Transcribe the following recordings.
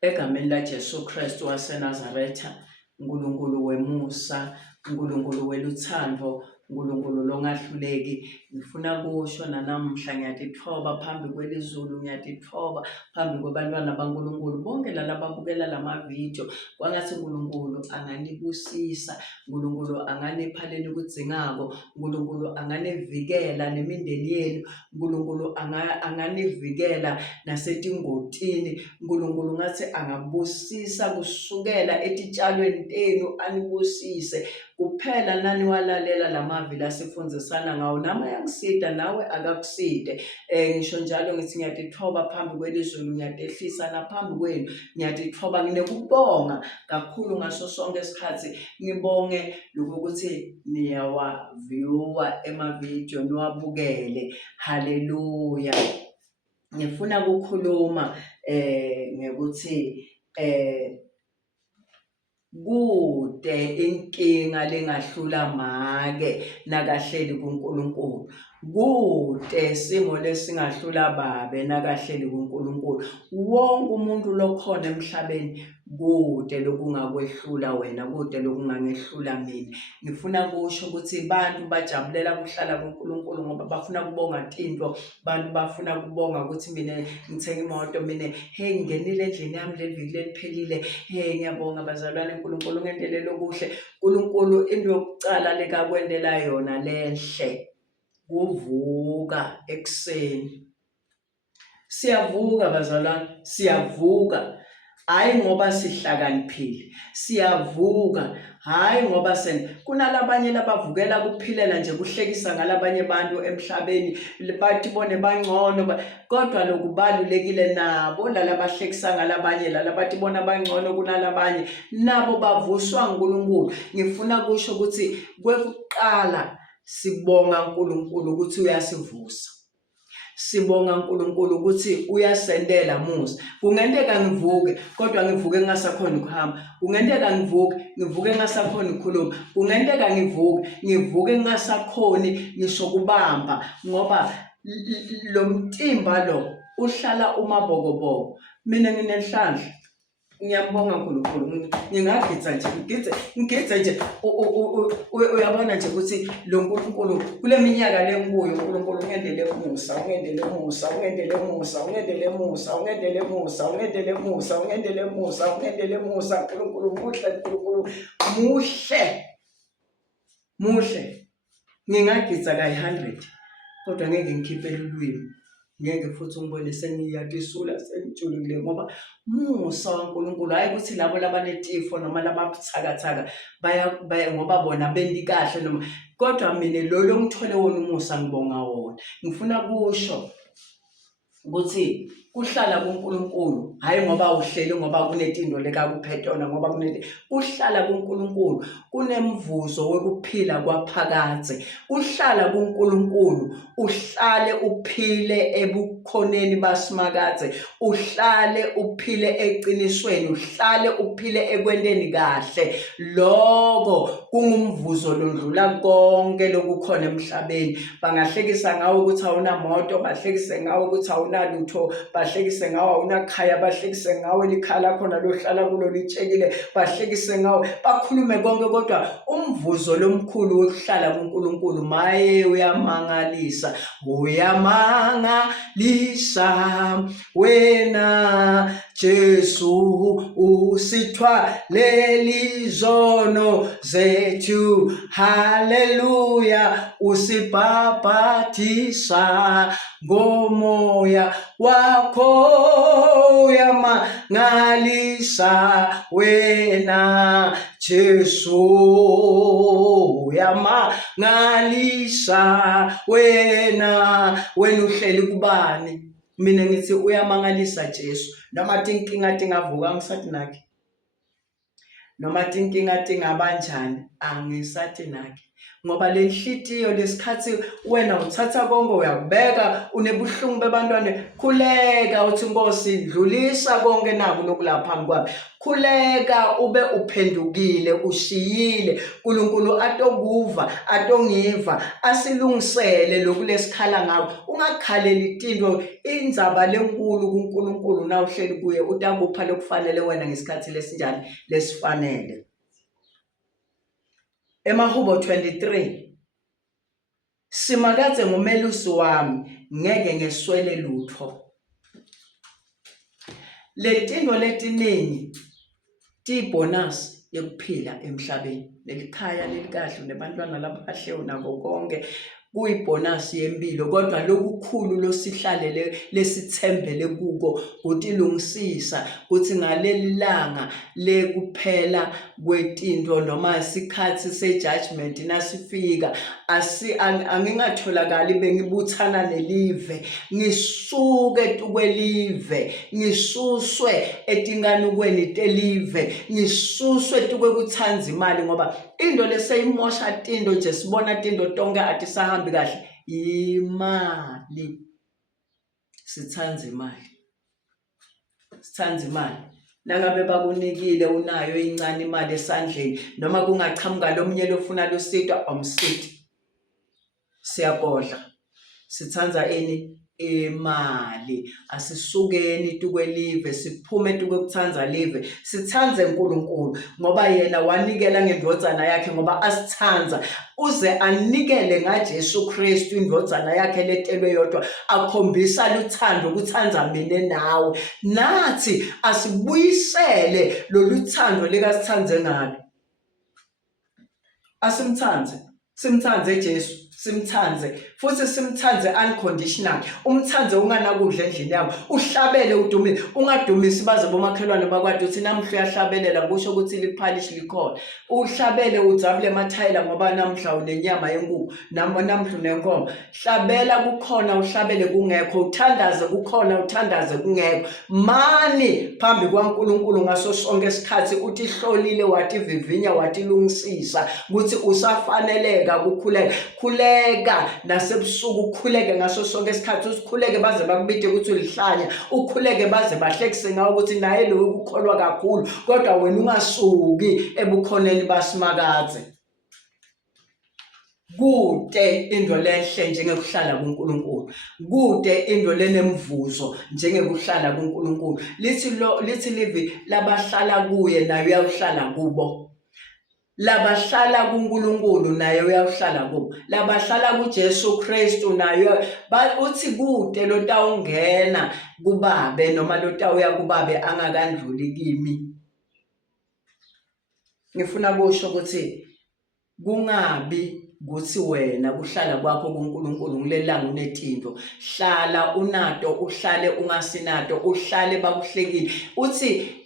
Egameni laJesu Kristu waseNazaretha, uNkulunkulu wemusa, uNkulunkulu weluthando, uNkulunkulu longahluleki, ngifuna kusho nanamhla ngiyatithoba phambi kwelizulu, ngiyatithoba phambi kwabantwana baNkulunkulu bonke lalaba ababukela lama video. Kwangathi uNkulunkulu anganibusisa, uNkulunkulu anganipha leli kudzingako, uNkulunkulu anganivikela nemindeni yenu, uNkulunkulu anganivikela nasetingotini, uNkulunkulu ngathi angabusisa kusukela etitshalweni tenu, anibusise kuphela nani walalela lamavi lasifundzisana ngawo. Nami ayangisida nawe akakuside. Ngisho njalo ngithi ngiyatithoba phambi kwelizulu, ngiyatehlisa naphambi kwenu, ngiyatithoba nginekubonga kakhulu ngaso sonke isikhathi. Ngibonge lokuthi niyawa-viewer emavidiyo, niwabukele. Haleluya. Ngifuna kukhuluma ngekuthi kude inkinga lengahlula make nakahleli kuNkulunkulu. Kude simo lesingahlula babe nakahleli kuNkulunkulu. Wonke umuntu lokhona emhlabeni kude lokungakwehlula wena, kude lokungangehlula mina. Ngifuna kusho ukuthi bantu bajabulela kuhlala kuNkulunkulu ngoba bafuna kubonga tinto, bantu bafuna kubonga ukuthi mina ngithenga imoto, mina hey ngingenile endlini yami leviki leliphelile, hey ngiyabonga bazalwane, uNkulunkulu ungendelele okuhle. uNkulunkulu into yokucala lekakwendela yona lehle kuvuka ekuseni. Siyavuka bazalwane, siyavuka. Hayi ngoba sihlakaniphile, siyavuka. Hayi ngoba kunalabanye labavukela kuphilela nje kuhlekisa ngalabanye bantu emhlabeni, bathi bone bangcono, kodwa lokubalulekile nabo lalabahlekisa ngalabanye, lalabathi bona bangcono kunalabanye, nabo bavuswa uNkulunkulu. Ngifuna kusho ukuthi kwekuqala sibonga uNkulunkulu ukuthi uyasivusa. Sibonga uNkulunkulu ukuthi uyasendela musa. Kungenteka ngivuke kodwa ngivuke ngingasakhona ukuhamba. Kungenteka ngivuke ngingasakhona ukukhuluma. Kungenteka ngivuke ngingasakhoni ngisho kubamba ngoba lo mtimba lo uhlala umabokoboko. Mina nginenhlanhla. Ngiyambonga uNkulunkulu. Ngingagidza nje, ngigidze nje. Uyabona nje ukuthi lo nkulunkulu kule minyaka lengikuyo, uNkulunkulu ungendele musa, ungendele musa, ungendele musa, ungendele musa, ungendele musa, ungendele musa, ungendele musa, ungendele musa. uNkulunkulu muhle, uNkulunkulu muhle, muhle. Ngingagidza kayi-100 kodwa ngeke ngikhiphele ulwimi. Ngeke futhi ungibone sengiyatisula, sengijulile ngoba musa waNkulunkulu. Hayi ukuthi labo labanetifo noma lababuthakathaka baya ngoba bona bendi kahle noma, kodwa mina lo ngithole wona umusa ngibonga wona. Ngifuna kusho ukuthi kuhlala kuNkulunkulu, hayi ngoba uhleli ngoba kunetinto lekakuphethona, ngoba uhlala kuNkulunkulu kunemvuzo wekuphila kwaphakade. Uhlala kuNkulunkulu uhlale uphile ebukhoneni basimakade, uhlale uphile eqinisweni, uhlale uphile ekwenteni kahle. Lokho kungumvuzo londlula konke lokukhona emhlabeni. Bangahlekisa ngawe ukuthi awunamoto, bahlekise ngawe ukuthi awunalutho, bahlekise ngawe awunakhaya, bahlekise ngawe likhaya lakho lohlala kulo litshekile, bahlekise ngawe, bakhulume konke, kodwa umvuzo lomkhulu wokuhlala kuNkulunkulu maye uyamangalisa. Uyamangalisa wena Jesu, usithwalele izono zethu. Haleluya. Usibhabhatisa ngomoya wakho. Uyamangalisa wena Jesu, uyamangalisa wena uhleli kubani. Mina ngithi uyamangalisa Jesu. Noma tinkinga tingavuka angisathi nakhe, noma tinkinga tingabanjani angisathi nakhe, ngoba le nhliziyo lesikhathi wena uthatha konke uyakubeka unebuhlungu bebantwana khuleka uthi Nkosi dlulisa konke naku lokulapha phambi kwami khuleka ube uphendukile ushiyile uNkulunkulu atokuva atongiva asilungisele lokulesikhala ngakho ungakhaleli itinto indzaba lenkulu kuNkulunkulu na uhleli kuye utakupha lokufanele wena ngesikhathi lesinjani lesifanele. Emahubo 23 simakadze ngumelusi wami ngeke ngeswele lutho. Letinto letiningi tibonus yokuphila emhlabeni lelikhaya lelikahle nebantwana labahle unako konke kuyibonus yempilo kodwa lokukhulu losihlalele lesithembele kuko utilungisisa kuthi ngaleli langa lekuphela kwetinto noma isikhathi sejudgment nasifika angingatholakali bengibuthana nelive ngisuke tukwelive ngisuswe etinganukweni telive ngisuswe tukwe kuthanza imali ngoba into leseyimosha tinto nje sibona tinto tonke atisahambi kahle imali sithanza imali nangabe bakunikile unayo incane imali esandleni noma kungaqhamuka lomunye lofuna lusitwa omsithi siyakodla sithanza imali asisukeni tukwelive siphume tukwe kuthanza live sithanze uNkulunkulu ngoba yena wanikela ngendodzana yakhe ngoba asithanza uze anikele ngaJesu Kristu indodzana yakhe letelwe yodwa akhombisa luthando ukuthanza mina nawe nathi asibuyisele loluthando likasithanze ngalo simthanze Jesu simthanze futhi simthanze unconditional umthanze unganakudla endlini yakho uhlabele udumile ungadumisi baze bomakhelwane bakwadi uthi namhla uyahlabelela kusho ukuthi liphalishi likhona uhlabele udzabule emathayila ngoba namhla unenyama yenkukhu namhla unenkomo hlabela kukhona uhlabele kungekho uthandaze kukhona uthandaze kungekho mani phambi kwaNkulunkulu ngaso sonke isikhathi uthi hlolile wathi vivinya wathi lungisisa ukuthi usafaneleka kukhuleka nasebusuku ukhuleke ngaso sonke isikhathi usikhuleke baze bakubide ukuthi ulihlanya ukhuleke baze bahlekise ngawo ukuthi naye lo ukukholwa kakhulu kodwa wena ungasuki ebukhoneni basimakadze kude into lehle njengekuhlala kuNkulunkulu kude into lenemvuzo njengekuhlala kuNkulunkulu lithi livi labahlala kuye naye uyahlala kubo labahlala kuNkulunkulu naye uyahlala kubo labahlala kuJesu Kristu naye uthi kude lotawungena kubabe noma lotawuya kubabe angakandluli kimi ngifuna kusho ukuthi kungabi kuthi wena kuhlala kwakho kuNkulunkulu ngilelanga unetinto hlala unato uhlale ungasinato uhlale bakuhlekile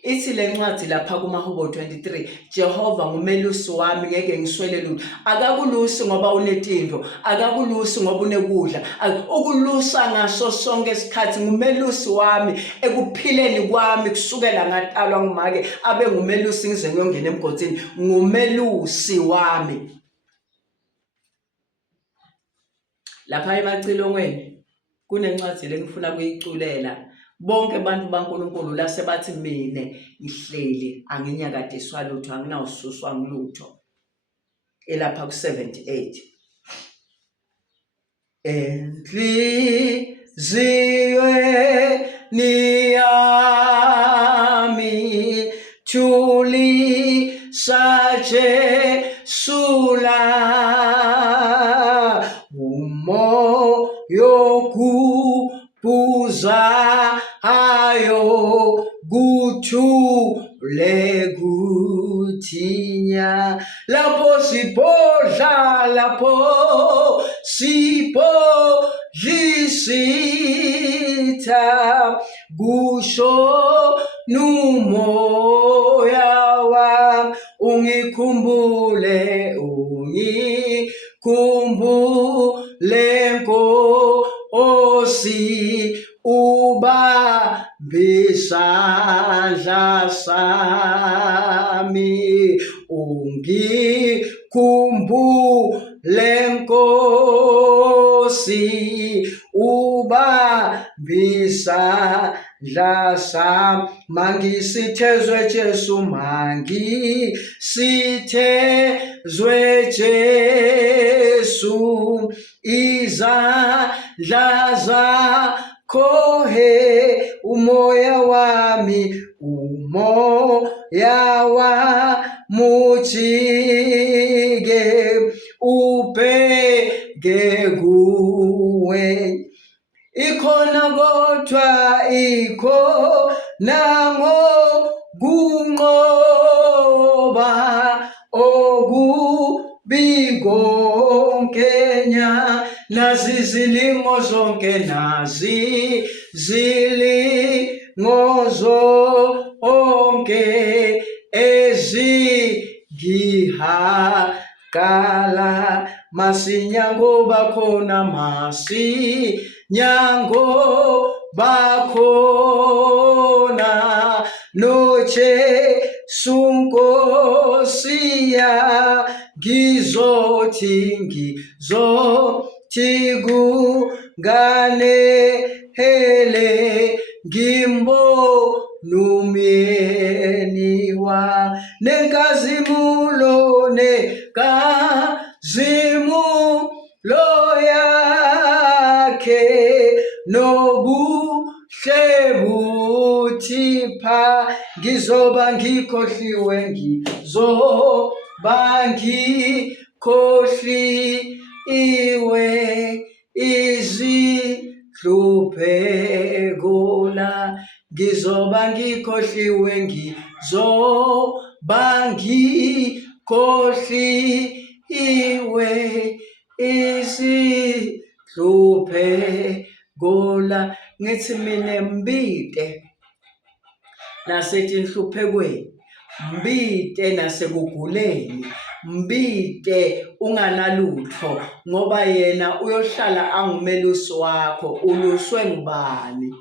ithi lencwadi lapha kumahubo 23 Jehova ngumelusi wami ngeke ngiswele lutho akakulusi ngoba unetinto akakulusi ngoba unekudla ukulusa ngaso sonke isikhathi ngumelusi wami ekuphileni kwami kusukela ngatalwa ngumake abe ngumelusi ngize ngiyongena emgodini ngumelusi wami. Lapha emacilongweni kunencwadi lengifuna kuyiculela bonke abantu baNkulunkulu lasebathi mine ngihleli anginyakadiswa lutho anginawususwa ngilutho elapha ku78 enhliziyweni yami thuli saJesu yokubuzayo kuthule kuthinya lapho siphodlisitha kusho numoya wami ungikhumbule Nkosi ubambisane isandla sami ungikhumbule Nkosi ubambisandla sami mangisithezwe Jesu mangisithezwe Jesu izandla zakho umoya wami ujike ubheke kuwe ikhona kodwa ikhona ngokunqoba okubi konkenya nazi izilimo zonke nazi izilimo zonke ezingihakala masinyango bakhona masinyango bakhona noJesu Nkosi ngizothi kunganele ngimbone umyeni wa nenkazimulo yakhe nobuhle buthipha ngizoba ngikhohliwe izihlupheko la ngizoba ngikhohliwe izihlupheko la ngithi mina mbite nasethi inhluphekweni mbite nasekuguleni mbite unganalutho ngoba yena uyohlala angumelusi wakho uluswe ngubani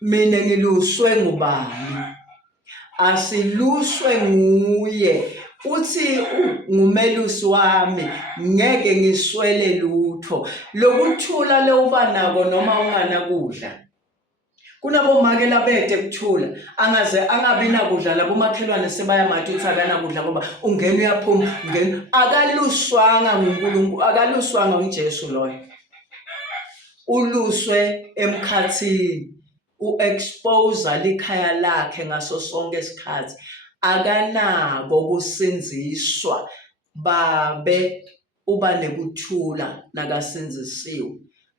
mina ngiluswe ngubani asiluswe nguye uthi ngumelusi wami ngeke ngiswele lutho lokuthula lewuba nako noma unganakudla kunabomake labede kuthula angabi nakudla labo makhelwane sebayamathi uthi akanakudla ngoba ungena uyaphuma ungena akaluswanga nguNkulunkulu akaluswanga uJesu loyo uluswe emkhathini uexpose likhaya lakhe ngaso sonke isikhathi akanako ukusinziswa babe uba nekuthula nakasinzisiwe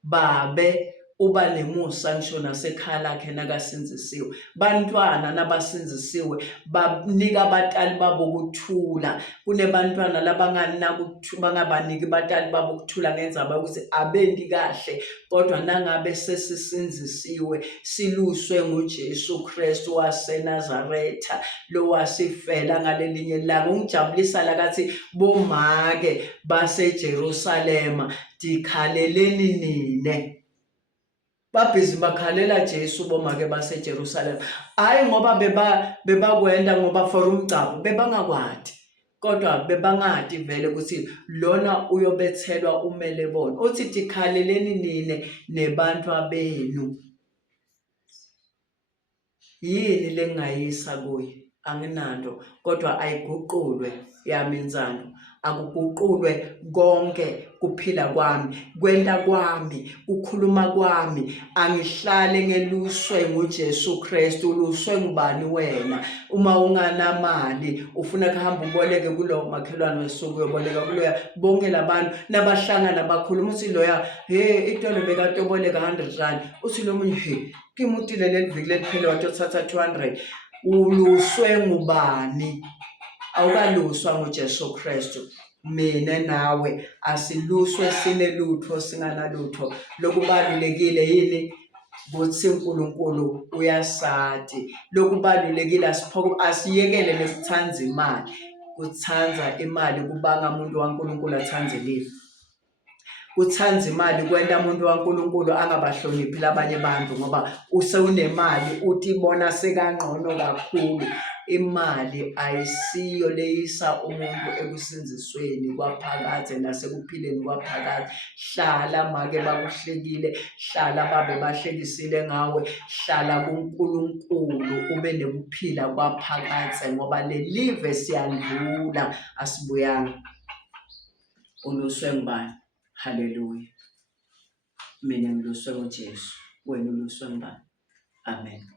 babe uba nemusa ngisho nasekhaya lakhe nakasinzisiwe bantwana nabasinzisiwe banika abatali babo ukuthula kunebantwana bangabaniki abatali babo ukuthula ngenzaba ukuthi abendi kahle kodwa nangabe sesisinzisiwe siluswe nguJesu Kristu waseNazaretha lo wasifela ngalelinye ilanga ungijabulisa lakathi bomake baseJerusalema dikhaleleni nine babhizi bakhalela Jesu bomake baseJerusalema hayi ngoba bebakwenda ngoba for umgcabo bebangakwadi kodwa bebangadi vele ukuthi lona uyobethelwa umele bona uthi dikhaleleni nine nebantu abenu yini lengayisa kuye anginando kodwa ayiguqulwe yami inzalo akuguqulwe konke kuphila kwami kwenda kwami ukukhuluma kwami angihlale ngeluswe nguJesu Kristu uluswe ngubani wena uma unganamali ufuna kuhamba uboleke kulo makhelwane wesuku uyoboleka kuloya bonke labantu nabahlangana bakhuluma uthi loya itolo bekatoboleka 100 rand uthi lo munye kimutile leliviki leliphela watothatha 200 uluswe ngubani awukaluswa nguJesu Kristu mina nawe asiluswe sinelutho singanalutho lokubalulekile yini ukuthi uNkulunkulu uyasati lokubalulekile asiyekele lesithanza imali kuthanza imali kubanga umuntu waNkulunkulu athanze lifa kuthanza imali kwenta umuntu waNkulunkulu angabahloniphi labanye abantu ngoba usewunemali uthi bona sekangcono kakhulu. Imali ayisiyo leyisa umuntu ekusinzisweni kwaphakade nasekuphileni kwaphakade. Hlala make bakuhlekile, hlala babe bahlekisile ngawe, hlala kuNkulunkulu ube nokuphila kwaphakade ngoba lelive siyandlula asibuyanga. Uluswe ngubani? Haleluya. Mina ngiluswe ngoJesu, wena uluswe ngubani? Amen.